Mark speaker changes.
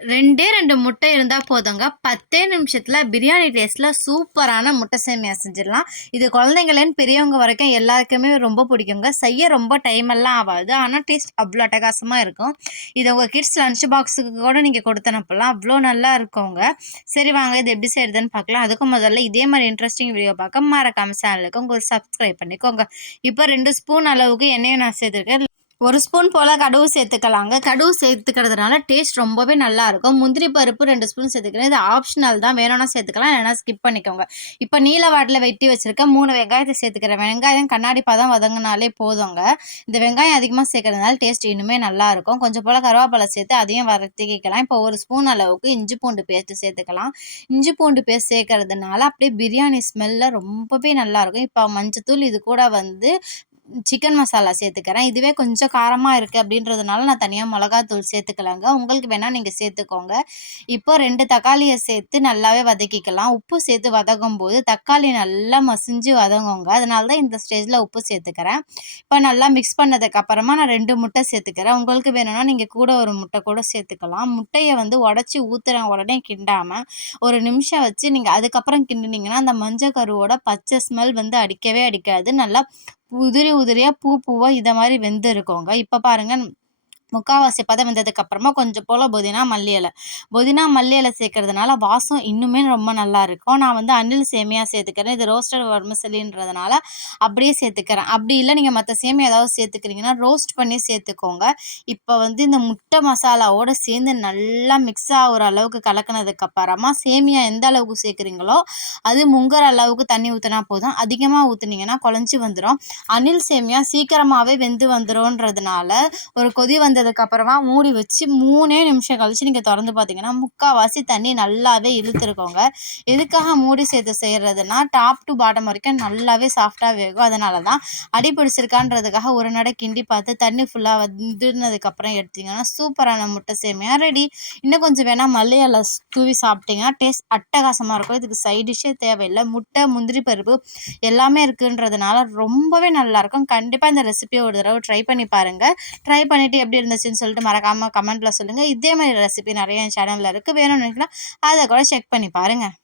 Speaker 1: ரெண்டே ரெண்டு முட்டை இருந்தால் போதுங்க. பத்தே நிமிஷத்தில் பிரியாணி டேஸ்ட்டில் சூப்பரான முட்டை சேமியா செஞ்சிடலாம். இது குழந்தைங்களேன்னு பெரியவங்க வரைக்கும் எல்லாருக்குமே ரொம்ப பிடிக்குங்க. செய்ய ரொம்ப டைம் எல்லாம் ஆகாது. ஆனால் டேஸ்ட் அவ்வளோ அட்டகாசமாக இருக்கும். இது உங்கள் கிட்ஸ் லன்ச் பாக்ஸுக்கு கூட நீங்கள் கொடுத்தனப்பெல்லாம் அவ்வளோ நல்லா இருக்குங்க. சரி வாங்க இது எப்படி செய்யுதுன்னு பார்க்கலாம். அதுக்கும் முதல்ல இதே மாதிரி இன்ட்ரெஸ்டிங் வீடியோ பார்க்க மறக்காம சேனலுக்கு உங்களுக்கு சப்ஸ்கிரைப் பண்ணிக்கோங்க. இப்போ ரெண்டு ஸ்பூன் அளவுக்கு எண்ணெயை நான் சேர்த்துருக்கேன். ஒரு ஸ்பூன் போல் கடுகு சேர்த்துக்கலாங்க. கடுகு சேர்த்துக்கிறதுனால டேஸ்ட் ரொம்பவே நல்லா இருக்கும். முந்திரி பருப்பு ரெண்டு ஸ்பூன் சேர்த்துக்கிறேன். இது ஆப்ஷனல் தான். வேணும்னா சேர்த்துக்கலாம். இல்லைனா ஸ்கிப் பண்ணிக்கோங்க. இப்போ நீல வாட்டில் வெட்டி வச்சுருக்கேன் மூணு வெங்காயத்தை சேர்த்துக்கிறேன் வெங்காயம் கண்ணாடி பதம் வதங்கினாலே போதுங்க. இந்த வெங்காயம் அதிகமாக சேர்க்கறதுனால டேஸ்ட் இன்னுமே நல்லா இருக்கும். கொஞ்சம் போல் கருவேப்பிலை சேர்த்து அதையும் வதக்கிக்கலாம். இப்போ ஒரு ஸ்பூன் அளவுக்கு இஞ்சி பூண்டு பேஸ்ட்டு சேர்த்துக்கலாம். இஞ்சி பூண்டு பேஸ்ட் சேர்க்கறதுனால அப்படியே பிரியாணி ஸ்மெல்ல ரொம்பவே நல்லாயிருக்கும் இப்போ மஞ்சத்தூள் இது கூட வந்து சிக்கன் மசாலா சேர்த்துக்கிறேன். இதுவே கொஞ்சம் காரமாக இருக்குது அப்படின்றதுனால நான் தனியாக மிளகாத்தூள் சேர்த்துக்கலாங்க. உங்களுக்கு வேணால் நீங்கள் சேர்த்துக்கோங்க. இப்போ ரெண்டு தக்காளியை சேர்த்து நல்லாவே வதக்கிக்கலாம். உப்பு சேர்த்து வதக்கும் போது தக்காளி நல்லா மசிஞ்சு வதங்குங்க. அதனால தான் இந்த ஸ்டேஜில் உப்பு சேர்த்துக்கிறேன். இப்போ நல்லா மிக்ஸ் பண்ணதுக்கப்புறமா நான் ரெண்டு முட்டை சேர்த்துக்கிறேன். உங்களுக்கு வேணும்னா நீங்கள் கூட ஒரு முட்டை கூட சேர்த்துக்கலாம். முட்டையை வந்து உடச்சி ஊற்றுறேன் உடனே கிண்டாமல் ஒரு நிமிஷம் வச்சு நீங்கள் அதுக்கப்புறம் கிண்டினீங்கன்னா அந்த மஞ்சள் கருவோட பச்சை ஸ்மெல் வந்து அடிக்கவே அடிக்காது. நல்லா உதிரி உதிரியாக பூ பூவாக இதை மாதிரி வெந்து இருக்கோங்க இப்போ பாருங்கள் முக்கால்வாசி பதம் வந்ததுக்கு அப்புறமா கொஞ்சம் போல் புதினா மல்லி இலை. புதினா மல்லி இலை சேர்க்கறதுனால வாசம் இன்னுமே ரொம்ப நல்லா இருக்கும். நான் வந்து அணில் சேமியா சேர்த்துக்கிறேன். இது ரோஸ்டட் வர்மசலின்றதுனால அப்படியே சேர்த்துக்கிறேன். அப்படி இல்லை நீங்கள் மற்ற சேமியா ஏதாவது சேர்த்துக்கிறீங்கன்னா ரோஸ்ட் பண்ணி சேர்த்துக்கோங்க. இப்போ வந்து இந்த முட்டை மசாலாவோடு சேர்ந்து நல்லா மிக்ஸ் ஆகிற அளவுக்கு கலக்கினதுக்கு அப்புறமா சேமியா எந்த அளவுக்கு சேர்க்குறீங்களோ அது முங்குற அளவுக்கு தண்ணி ஊற்றினா போதும். அதிகமாக ஊற்றுனீங்கன்னா குழஞ்சி வந்துடும் அணில் சேமியா சீக்கிரமாகவே வெந்து வந்துடும்ன்றதுனால ஒரு கொதி வந்து அப்புறமா மூடி வச்சு மூணே நிமிஷம் கழிச்சு நீங்கள் திறந்து பார்த்தீங்கன்னா முக்கால்வாசி தண்ணி நல்லாவே இழுத்துருக்கோங்க. எதுக்காக மூடி சேர்த்து செய்கிறதுனா டாப் டு பாட்டம் வரைக்கும் நல்லாவே சாஃப்டாக வேகும். அதனால தான் அடி பிடிச்சிருக்கான்றதுக்காக ஒரு நடை கிண்டி பார்த்து தண்ணி ஃபுல்லாக வந்துனதுக்கப்புறம் எடுத்திங்கன்னா சூப்பரான முட்டை சேமியா ரெடி இன்னும் கொஞ்சம் வேணால் மல்லியலை தூவி சாப்பிட்டிங்கன்னா டேஸ்ட் அட்டகாசமாக இருக்கும். இதுக்கு சைட் டிஷ்ஷே தேவையில்லை. முட்டை முந்திரி பருப்பு எல்லாமே இருக்குன்றதுனால ரொம்பவே நல்லாயிருக்கும் கண்டிப்பாக இந்த ரெசிபியை ஒரு தடவை ட்ரை பண்ணி பாருங்கள் ட்ரை பண்ணிவிட்டு எப்படி இருந்துச்சுன்னு சொல்லிட்டு மறக்காமல் கமெண்ட்டில் சொல்லுங்கள் இதே மாதிரி ரெசிபி நிறைய என் சேனலில் இருக்குது வேணும்னு நினைக்கலாம் அதை கூட செக் பண்ணி பாருங்கள்